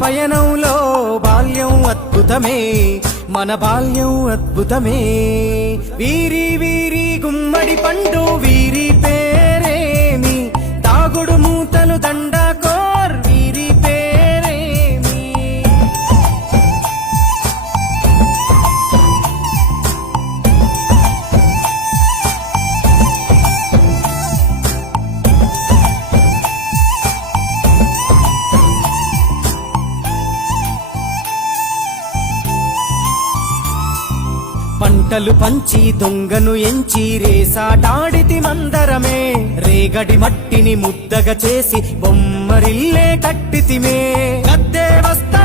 పయనంలో బాల్యం అద్భుతమే, మన బాల్యం అద్భుతమే. వీరి వీరి గుమ్మడి పండు వీరి పేరేమి, తాగుడు మూతలు దండాకోర్ వీరి పేరేమి. పంటలు పంచి దొంగను ఎంచి రేసాటాడితి మందరమే, రేగడి మట్టిని ముద్దగా చేసి బొమ్మరిల్లే కట్టితిమే. గద్దే వస్తా